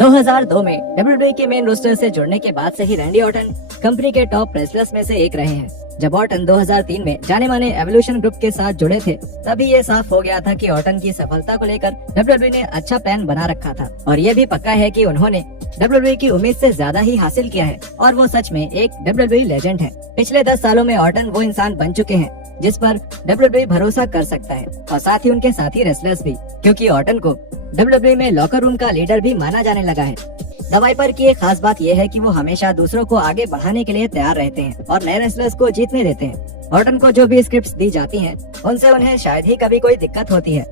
2002 में WWE के main roster से जुड़ने के बाद से ही रैंडी ऑर्टन कंपनी के टॉप रेसलर्स में से एक रहे हैं। जब ऑर्टन 2003 में जाने माने एवोल्यूशन ग्रुप के साथ जुड़े थे, तभी ये साफ हो गया था कि ऑर्टन की सफलता को लेकर WWE ने अच्छा प्लान बना रखा था और ये भी पक्का है कि उन्होंने WWE की उम्मीद से ज्यादा ही हासिल किया है और वो सच में एक WWE लेजेंड है। पिछले 10 सालों में ऑर्टन वो इंसान बन चुके हैं जिस पर WWE भरोसा कर सकता है और साथ ही उनके साथी रेसलर्स भी, क्योंकि ऑर्टन को WWE में लॉकर रूम का लीडर भी माना जाने लगा है। दवाई पर की एक खास बात यह है कि वो हमेशा दूसरों को आगे बढ़ाने के लिए तैयार रहते हैं और नए रेसलर्स को जीतने देते हैं। ऑर्टन को जो भी स्क्रिप्ट्स दी जाती हैं, उनसे उन्हें शायद ही कभी कोई दिक्कत होती है,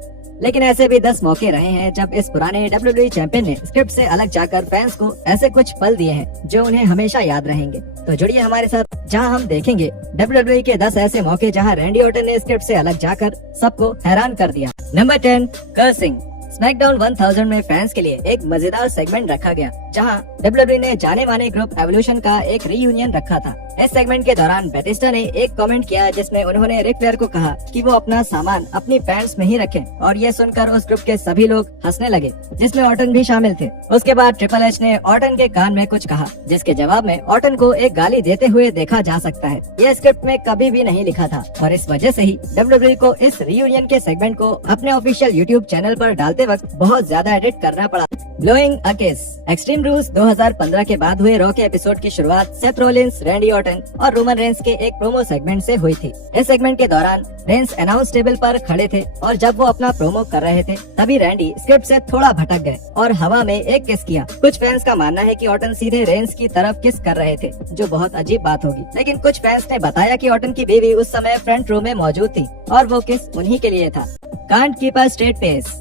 लेकिन ऐसे भी 10 मौके रहे हैं जब इस पुराने WWE चैंपियन ने स्क्रिप्ट से अलग जाकर फैंस को ऐसे कुछ पल दिए हैं जो उन्हें हमेशा याद रहेंगे। तो जुड़िए हमारे साथ, जहां हम देखेंगे WWE के 10 ऐसे मौके जहां रैंडी ऑर्टन ने स्क्रिप्ट से अलग जाकर सबको हैरान कर दिया। Number 10, cursing. स्मैकडाउन 1000 में फैंस के लिए एक मजेदार सेगमेंट रखा गया जहां WWE ने जाने माने ग्रुप एवोल्यूशन का एक रीयूनियन रखा था। इस सेगमेंट के दौरान बैटिस्टा ने एक कमेंट किया जिसमें उन्होंने रिक फ्लेयर को कहा कि वो अपना सामान अपनी पैंट्स में ही रखें और ये सुनकर उस ग्रुप के सभी लोग हंसने लगे, जिसमें ऑर्टन भी शामिल थे। उसके बाद ट्रिपल एच ने ऑर्टन के कान में कुछ कहा, जिसके जवाब में ऑर्टन को एक गाली देते हुए देखा जा सकता है। यह स्क्रिप्ट में कभी भी नहीं लिखा था और इस वजह से ही WWE को इस रीयूनियन के सेगमेंट को अपने ऑफिशियल यूट्यूब चैनल पर डालते वक्त बहुत ज्यादा एडिट करना पड़ा। ब्लोइंग अ किस। एक्सट्रीम रूल्स 2015 के बाद हुए रॉ के एपिसोड की शुरुआत सेथ रॉलिंस, रैंडी ऑर्टन और रोमन रेंस के एक प्रोमो सेगमेंट से हुई थी। इस सेगमेंट के दौरान रेंस अनाउंस टेबल पर खड़े थे और जब वो अपना प्रोमो कर रहे थे तभी रैंडी स्क्रिप्ट से थोड़ा भटक गए और हवा में एक किस किया। कुछ फैंस का मानना है कि ऑर्टन सीधे रेंस की तरफ किस कर रहे थे, जो बहुत अजीब बात होगी, लेकिन कुछ फैंस ने बताया कि ऑर्टन की बीवी उस समय फ्रंट रो में मौजूद थी और वो किस उन्हीं के लिए था। Can't keep a straight face.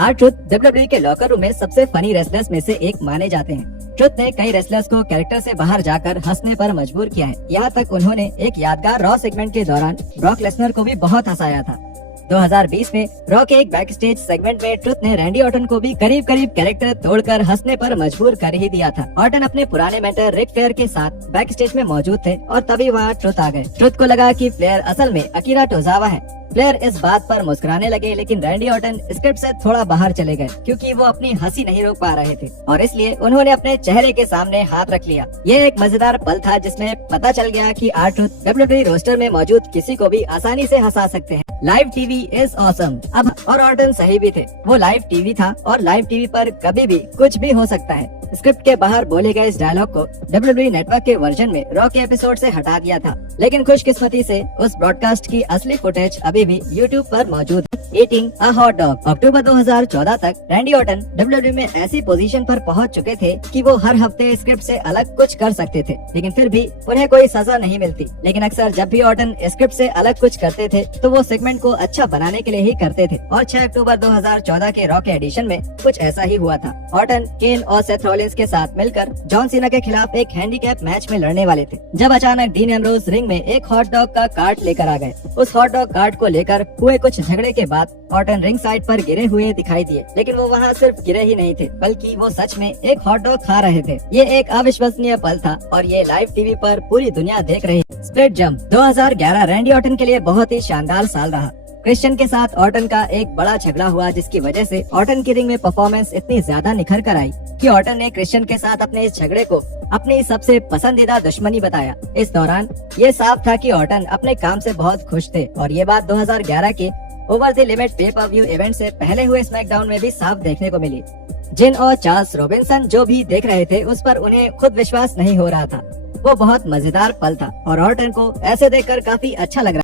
R-Truth WWE के लॉकर रूम में सबसे फनी रेसलर्स में से एक माने जाते हैं। ट्रुथ ने कई रेसलर्स को कैरेक्टर से बाहर जाकर हंसने पर मजबूर किया है। यहाँ तक उन्होंने एक यादगार रॉ सेगमेंट के दौरान ब्रॉक लेसनर को भी बहुत हंसाया था। 2020 में रॉ के एक बैक स्टेज सेगमेंट में ट्रुथ ने रैंडी ऑर्टन को भी करीब कैरेक्टर तोड़कर हंसने पर मजबूर कर ही दिया था। ऑर्टन अपने पुराने मेंटर रिक फ्लेयर के साथ बैक स्टेज में मौजूद थे और तभी वहाँ ट्रुथ आ गए। ट्रुथ को लगा कि फ्लेयर असल में अकीरा टोजावा है। फ्लेयर इस बात पर मुस्कुराने लगे, लेकिन रैंडी ऑर्टन स्क्रिप्ट से थोड़ा बाहर चले गए क्योंकि वो अपनी हंसी नहीं रोक पा रहे थे और इसलिए उन्होंने अपने चेहरे के सामने हाथ रख लिया। ये एक मजेदार पल था जिसमें पता चल गया कि R-Truth WWE रोस्टर में मौजूद किसी को भी आसानी से हंसा सकते हैं। Live TV is awesome. अब और ऑर्टन सही भी थे, वो लाइव टीवी था और लाइव टीवी पर कभी भी कुछ भी हो सकता है। स्क्रिप्ट के बाहर बोले गए इस डायलॉग को WWE नेटवर्क के वर्जन में रॉ के एपिसोड से हटा दिया था, लेकिन खुशकिस्मती से उस ब्रॉडकास्ट की असली फुटेज अभी भी यूट्यूब पर मौजूद है। Eating a hot dog. October 2014 तक रैंडी ऑर्टन WWE में ऐसी पोजीशन पर पहुंच चुके थे कि वो हर हफ्ते स्क्रिप्ट से अलग कुछ कर सकते थे, लेकिन फिर भी उन्हें कोई सजा नहीं मिलती। लेकिन अक्सर जब भी ऑर्टन स्क्रिप्ट से अलग कुछ करते थे तो वो सेगमेंट को अच्छा बनाने के लिए ही करते थे और 6 अक्टूबर 2014 के रॉ के एडिशन में कुछ ऐसा ही हुआ था। ऑर्टन, केन और सेथ रॉलिंस के साथ मिलकर जॉन सीना के खिलाफ एक हैंडीकैप मैच में लड़ने वाले थे, जब अचानक डीन एम्ब्रोस रिंग में एक हॉट डॉग का कार्ट लेकर आ गए। उस हॉट डॉग कार्ट को लेकर हुए कुछ झगड़े के बाद ऑर्टन रिंग साइड पर गिरे हुए दिखाई दिए, लेकिन वो वहाँ सिर्फ गिरे ही नहीं थे बल्कि वो सच में एक हॉट डॉग खा रहे थे। ये एक अविश्वसनीय पल था और ये लाइव टीवी पर पूरी दुनिया देख रही है। Split jump. 2011 रैंडी ऑर्टन के लिए बहुत ही शानदार साल रहा। क्रिश्चियन के साथ ऑर्टन का एक बड़ा झगड़ा हुआ जिसकी वजह से ऑर्टन की रिंग में परफॉर्मेंस इतनी ज्यादा निखर कर आई कि ऑर्टन ने क्रिश्चियन के साथ अपने इस झगड़े को अपनी सबसे पसंदीदा दुश्मनी बताया। इस दौरान ये साफ था कि ऑर्टन अपने काम से बहुत खुश थे और ये बात 2011 के ओवर द लिमिट पे पर व्यू इवेंट से पहले हुए स्मैकडाउन में भी साफ देखने को मिली। जिन और चार्ल्स रॉबिन्सन जो भी देख रहे थे उस पर उन्हें खुद विश्वास नहीं हो रहा था। वो बहुत मजेदार पल था और ऑर्टन को ऐसे देखकर काफी अच्छा लग रहा।